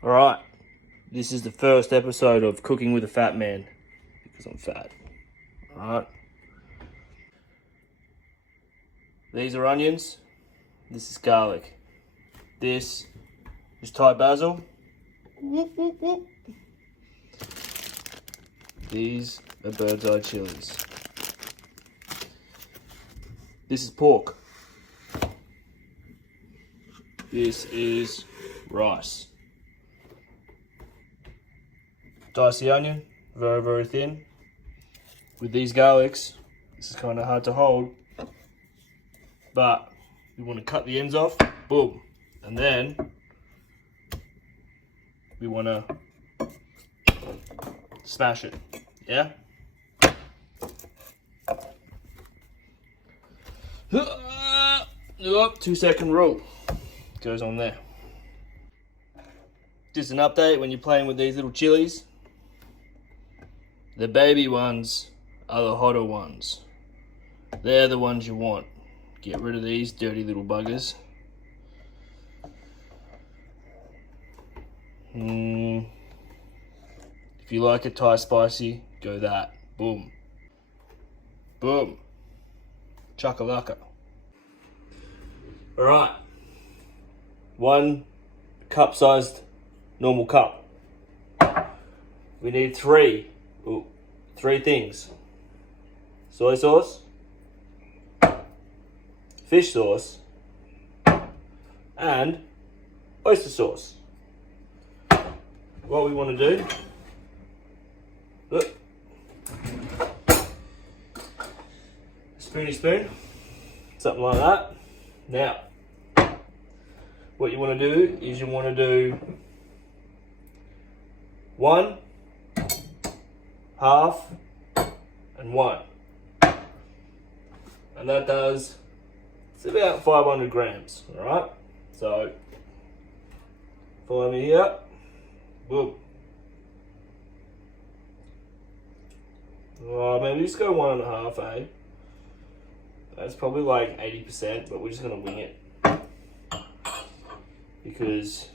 Alright, this is the first episode of Cooking with a Fat Man, because I'm fat. Alright. These are onions, this is garlic, this is Thai basil, these are bird's eye chilies, this is pork, this is rice. Dice the onion, very, very thin. With these garlics, this is kind of hard to hold, but we want to cut the ends off, boom, and then we want to smash it, yeah? 2-second rule goes on there. Just an update when you're playing with these little chilies. The baby ones are the hotter ones. They're the ones you want. Get rid of these dirty little buggers. If you like it Thai spicy, go that. Boom. Boom. Chakalaka. Alright. 1 cup-sized normal cup. We need 3 things. Soy sauce, fish sauce, and oyster sauce. What we want to do, look, spoony spoon, something like that. Now, what you want to do is you want to do 1, half, and 1. And that does, it's about 500 grams, alright? So, follow me here, boom. Maybe just go 1.5, eh? That's probably like 80%, but we're just gonna wing it. Because,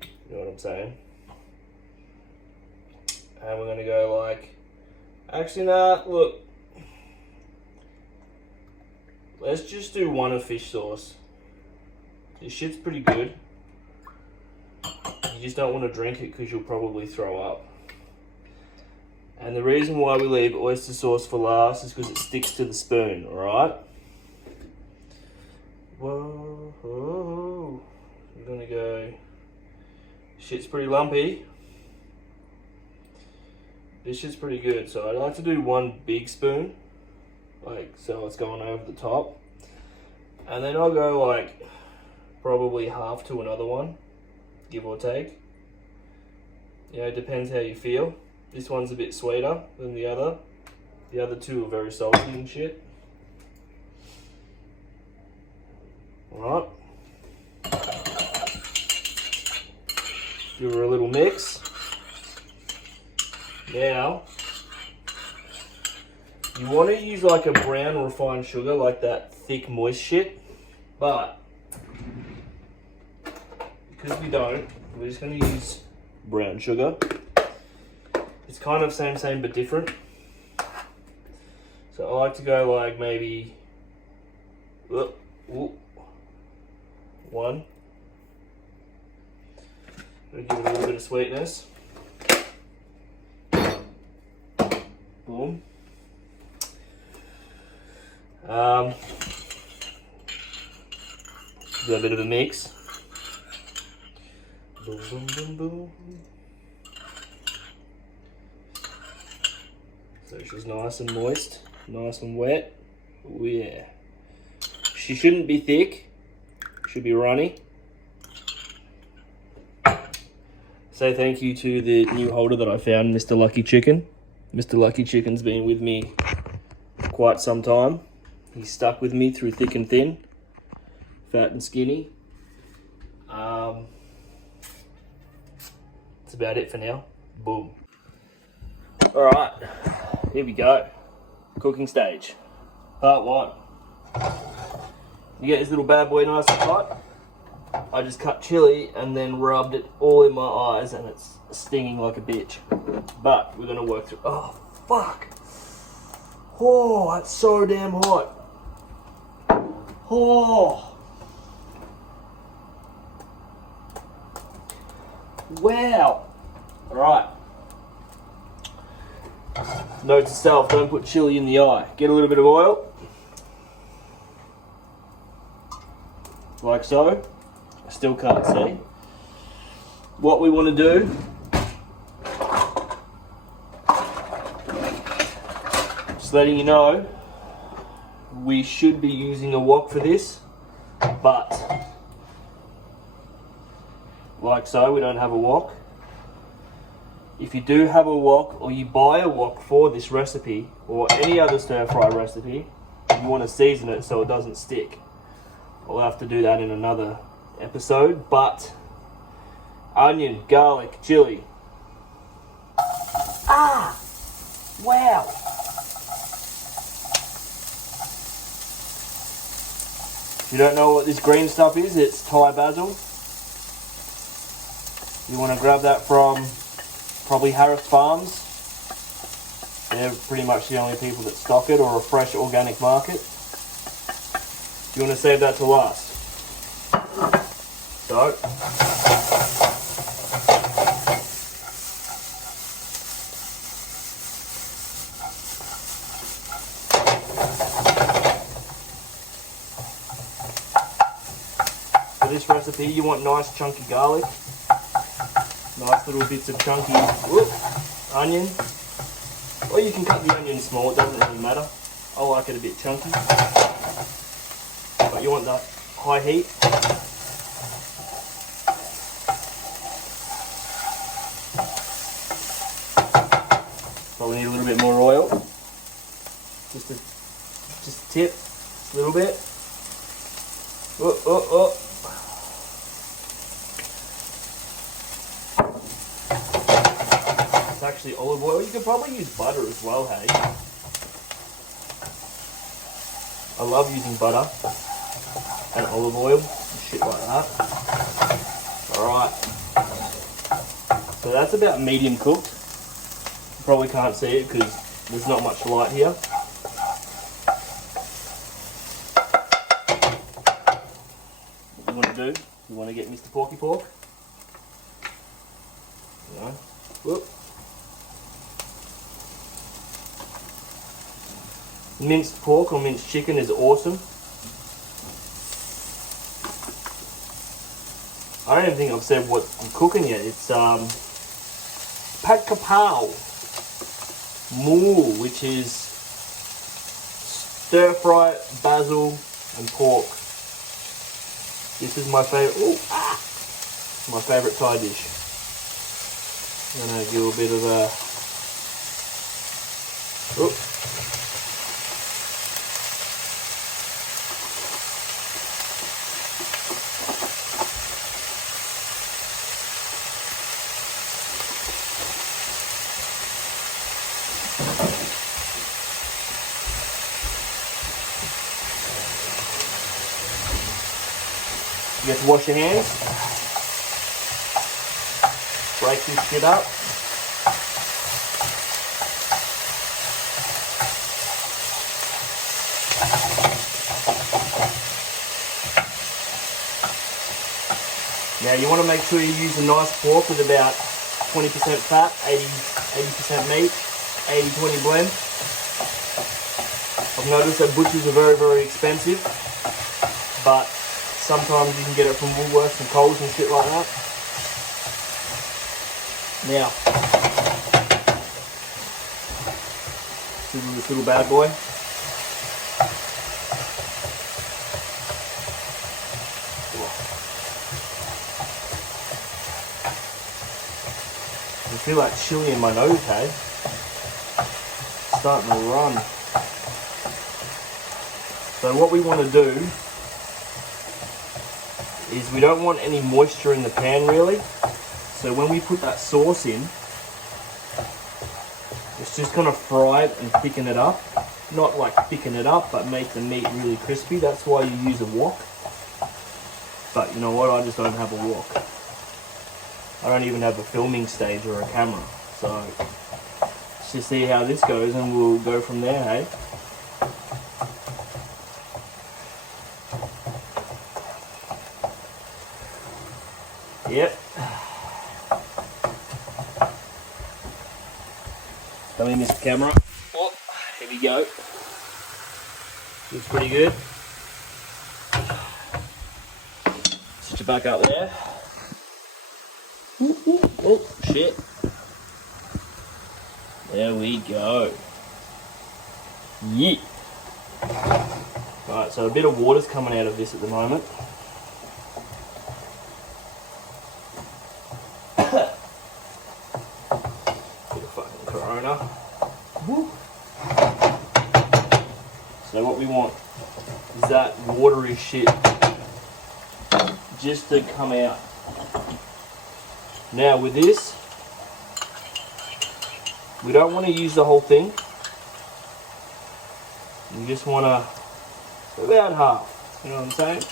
you know what I'm saying? And we're gonna go like, actually nah, look. Let's just do 1 of fish sauce. This shit's pretty good. You just don't want to drink it because you'll probably throw up. And the reason why we leave oyster sauce for last is because it sticks to the spoon, alright? Whoa. We're gonna go, shit's pretty lumpy. This shit's pretty good, so I'd like to do 1 big spoon, like so it's going over the top, and then I'll go like probably half to another one, give or take. Yeah, it depends how you feel. This one's a bit sweeter than the other. The other 2 are very salty and shit. Alright. Give her a little mix. Now, you want to use like a brown refined sugar, like that thick moist shit, but because we don't, we're just going to use brown sugar. It's kind of same but different. So I like to go like maybe 1. Gonna give it a little bit of sweetness. Boom. Do a bit of a mix. Boom, boom, boom, boom. So she's nice and moist, nice and wet. Oh yeah. She shouldn't be thick. Should be runny. Say thank you to the new holder that I found, Mr. Lucky Chicken. Mr. Lucky Chicken's been with me for quite some time. He's stuck with me through thick and thin, fat and skinny. That's about it for now. Boom. Alright, here we go. Cooking stage. Part 1. You get this little bad boy nice and hot. I just cut chili and then rubbed it all in my eyes, and it's stinging like a bitch. But we're gonna work through. Oh fuck! Oh, that's so damn hot. Oh. Wow. Alright. Note to self, don't put chili in the eye. Get a little bit of oil. Like so. I still can't see. What we want to do just letting you know, we should be using a wok for this, but like so, we don't have a wok. If you do have a wok, or you buy a wok for this recipe or any other stir fry recipe, you want to season it so it doesn't stick. I'll have to do that in another episode. But onion, garlic, chili. Ah, wow. If you don't know what this green stuff is, it's Thai basil. You want to grab that from probably Harris Farms. They're pretty much the only people that stock it, or a fresh organic market. You want to save that to last. So, for this recipe, you want nice chunky garlic, nice little bits of chunky onion, or you can cut the onion small, it doesn't really matter. I like it a bit chunky, but you want that high heat. Probably need a little bit more oil, just a tip, a little bit. It's actually olive oil. You could probably use butter as well, hey? I love using butter and olive oil and shit like that. Alright. So that's about medium cooked. You probably can't see it because there's not much light here. What you want to do, you want to get Mr. Porky Pork. You know, whoop. Minced pork or minced chicken is awesome. I don't even think I've said what I'm cooking yet. It's Pad Ka Prao, which is stir fry basil and pork. This is my favorite. My favorite Thai dish. I'm gonna give a bit of a. You have to wash your hands. Break this shit up. Now you want to make sure you use a nice pork with about 20% fat, 80% meat, 80-20 blend. I've noticed that butchers are very, very expensive, but sometimes you can get it from Woolworths and Coles and shit like that. Now, this little bad boy. I feel like chili in my nose, hey? It's starting to run. So what we want to do is we don't want any moisture in the pan really. So when we put that sauce in, it's just going to fry it and thicken it up. Not like thicken it up, but make the meat really crispy. That's why you use a wok. But you know what? I just don't have a wok. I don't even have a filming stage or a camera. So let's just see how this goes and we'll go from there, hey? Yep. Let me miss the camera. Oh, here we go. Looks pretty good. Switch it back up there. Ooh, ooh. Oh, shit. There we go. Yeah. Right, so a bit of water's coming out of this at the moment. Bit of fucking Corona. Woo. So what we want is that watery shit just to come out. Now with this, we don't want to use the whole thing. You just want to, about half, you know what I'm saying?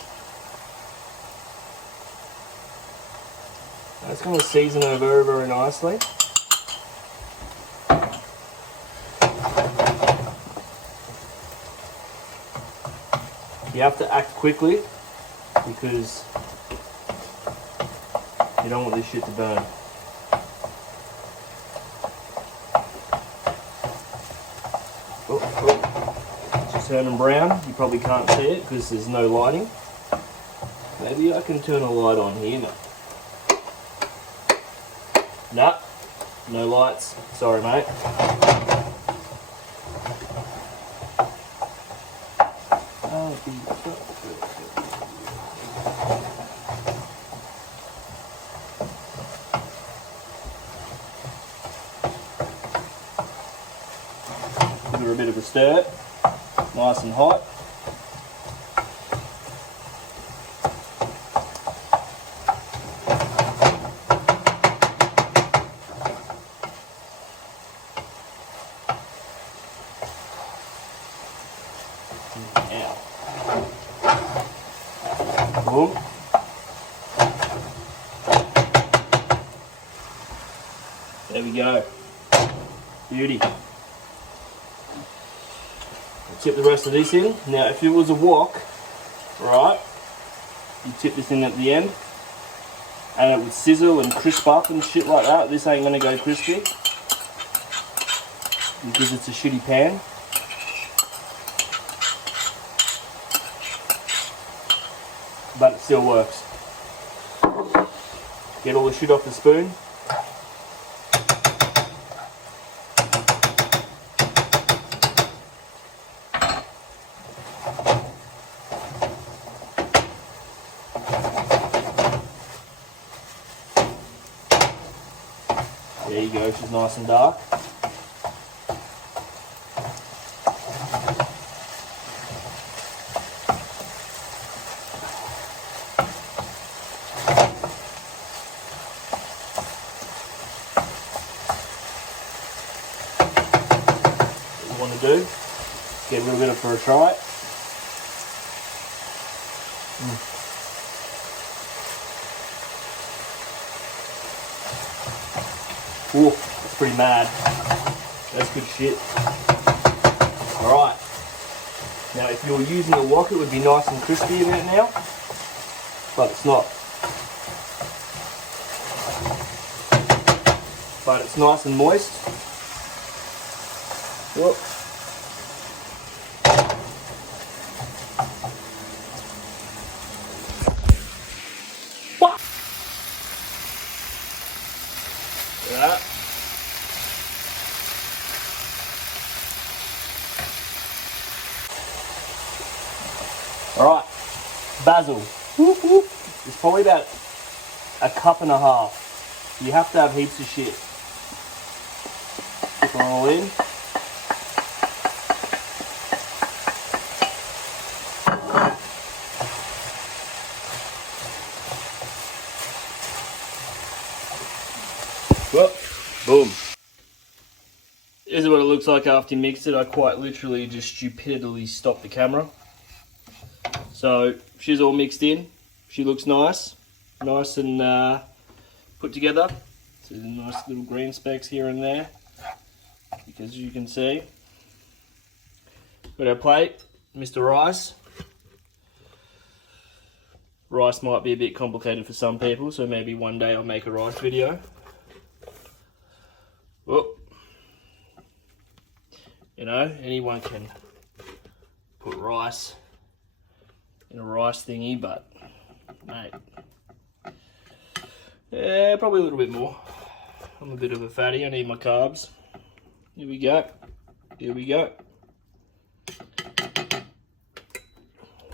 That's going to season it very, very nicely. You have to act quickly because you don't want this shit to burn. Oh, oh. It's just turning brown. You probably can't see it because there's no lighting. Maybe I can turn a light on here. Nah, no lights. Sorry, mate. Give her a bit of a stir. Nice and hot. Boom. There we go. Beauty. I'll tip the rest of this in. Now if it was a wok, right, you tip this in at the end and it would sizzle and crisp up and shit like that. This ain't gonna go crispy because it's a shitty pan. But it still works. Get all the shit off the spoon. There you go, she's nice and dark. Do get a little bit of for a try. Ooh, that's pretty mad. That's good shit. Alright. Now if you were using a wok it would be nice and crispy a bit now. But it's not. But it's nice and moist. Whoop. That. Alright, basil. Whoop, whoop. It's probably about a cup and a half. You have to have heaps of shit. Put it all in. Whoop, boom. This is what it looks like after you mix it. I quite literally just stupidly stopped the camera. So she's all mixed in. She looks nice and put together. So there's nice little green specks here and there, because as you can see, got our plate, Mr. Rice. Rice might be a bit complicated for some people, so maybe one day I'll make a rice video. Whoop. You know, anyone can put rice in a rice thingy, but mate, yeah, probably a little bit more. I'm a bit of a fatty, I need my carbs. Here we go. Here we go.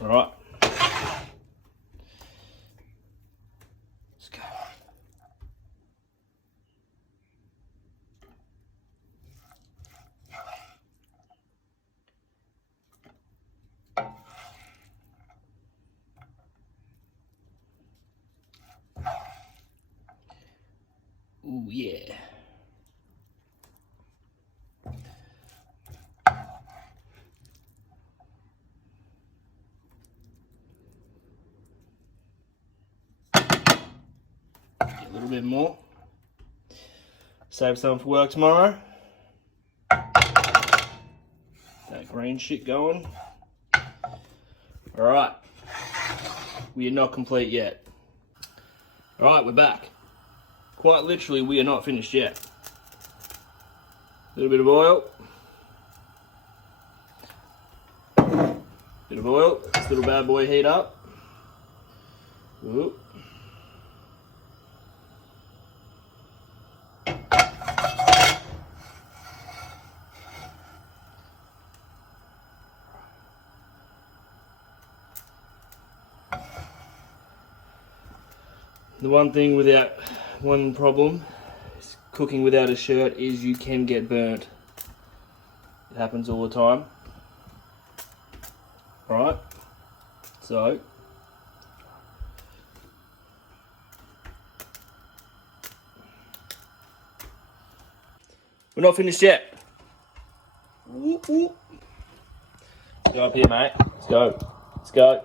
All right. Let's go. Ooh, yeah. A little bit more. Save some for work tomorrow. That green shit going. Alright. We are not complete yet. Alright, we're back. Quite literally, we are not finished yet. A little bit of oil. Bit of oil. This little bad boy heat up. Ooh. The one problem is cooking without a shirt is you can get burnt. It happens all the time. Alright, so we're not finished yet. Whoop, whoop. Go up here, mate. Let's go. Let's go.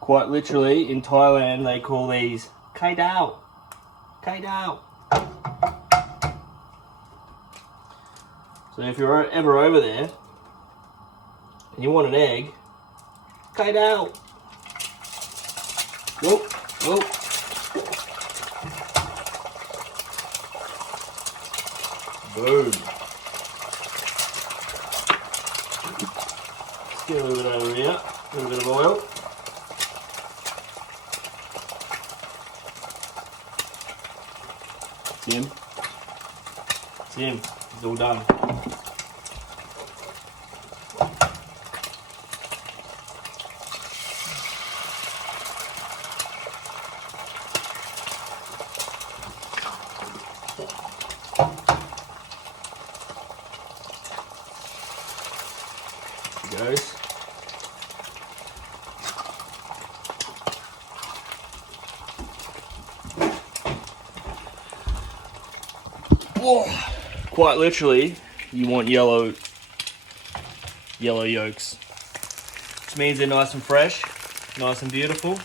Quite literally, in Thailand, they call these kai dao. Kai dao. So if you're ever over there and you want an egg, kai dao. Whoop, whoop. Boom. Let's get a little bit over here. A little bit of oil. See him? See him? He's all done. He goes. Whoa. Quite literally, you want yellow yolks, which means they're nice and fresh, nice and beautiful.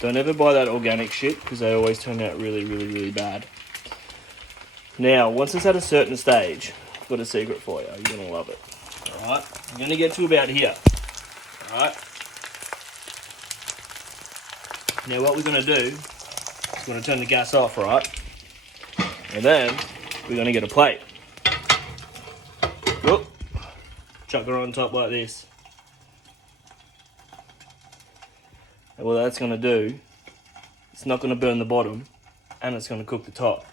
Don't ever buy that organic shit because they always turn out really, really, really bad. Now, once it's at a certain stage, I've got a secret for you. You're gonna love it. All right, I'm gonna get to about here. All right. Now, what we're gonna do is we're gonna turn the gas off, right? And then we're going to get a plate. Whoop. Chuck her on top like this. And what that's going to do, it's not going to burn the bottom and it's going to cook the top.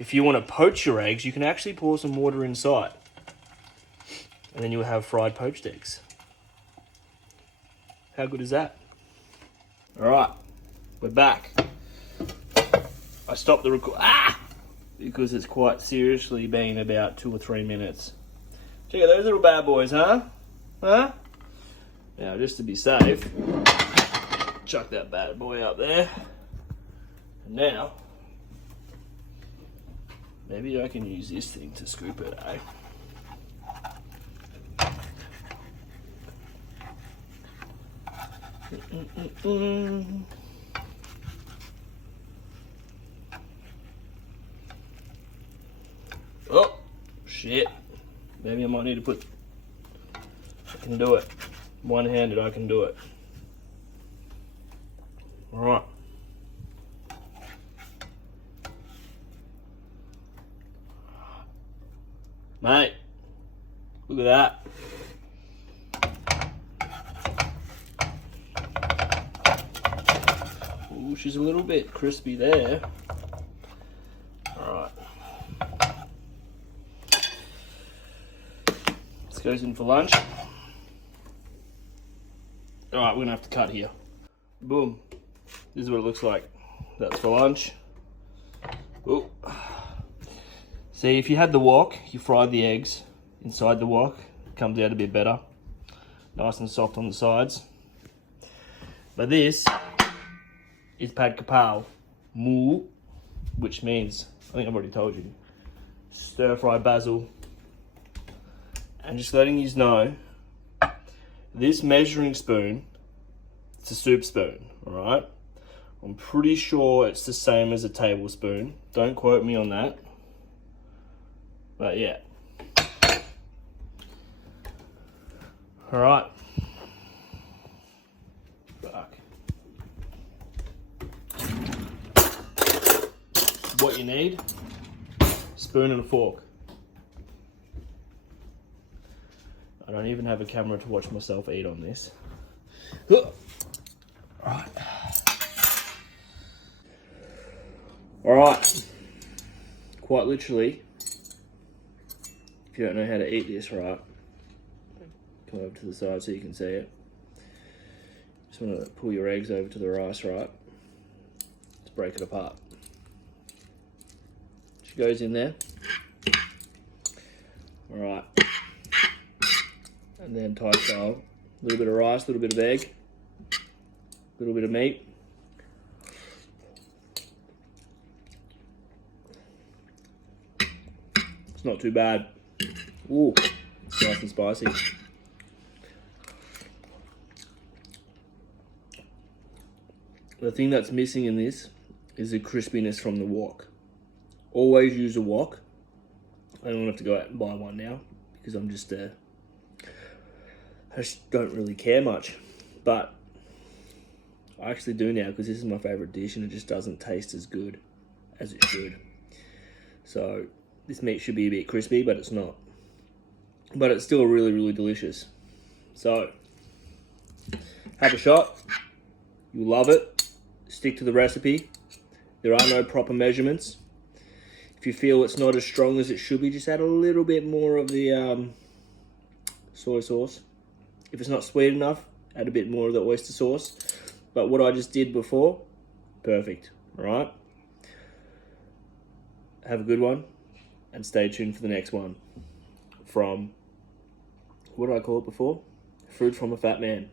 If you want to poach your eggs, you can actually pour some water inside. And then you'll have fried poached eggs. How good is that? Alright, we're back. I stopped the record. Because it's quite seriously been about 2 or 3 minutes. Check out those little bad boys, huh? Huh? Now, just to be safe, chuck that bad boy up there. And now, maybe I can use this thing to scoop it, eh? Oh, shit. Maybe I might need to put... I can do it. One-handed, I can do it. Alright. Mate, look at that. Ooh, she's a little bit crispy there. Alright. This goes in for lunch. Alright, we're gonna have to cut here. Boom. This is what it looks like. That's for lunch. Ooh. See, if you had the wok, you fried the eggs inside the wok, it comes out a bit better. Nice and soft on the sides. But this is Pad Ka Prao, which means, I think I've already told you, stir fry basil. And just letting you know, this measuring spoon, it's a soup spoon, alright? I'm pretty sure it's the same as a tablespoon. Don't quote me on that. But yeah. Alright. Fuck. What you need, spoon and a fork. I don't even have a camera to watch myself eat on this. Alright. Alright. Quite literally, if you don't know how to eat this right, come over to the side so you can see it. Just want to pull your eggs over to the rice, right? Let's break it apart. She goes in there. Alright. And then Thai style. A little bit of rice, a little bit of egg, a little bit of meat. It's not too bad. Ooh, it's nice and spicy. The thing that's missing in this is the crispiness from the wok. Always use a wok. I don't have to go out and buy one now because I just don't really care much. But I actually do now because this is my favourite dish and it just doesn't taste as good as it should. So this meat should be a bit crispy, but it's not. But it's still really, really delicious. So, have a shot. You'll love it. Stick to the recipe. There are no proper measurements. If you feel it's not as strong as it should be, just add a little bit more of the soy sauce. If it's not sweet enough, add a bit more of the oyster sauce. But what I just did before, perfect. All right? Have a good one. And stay tuned for the next one from, what did I call it before? Fruit from a Fat Man.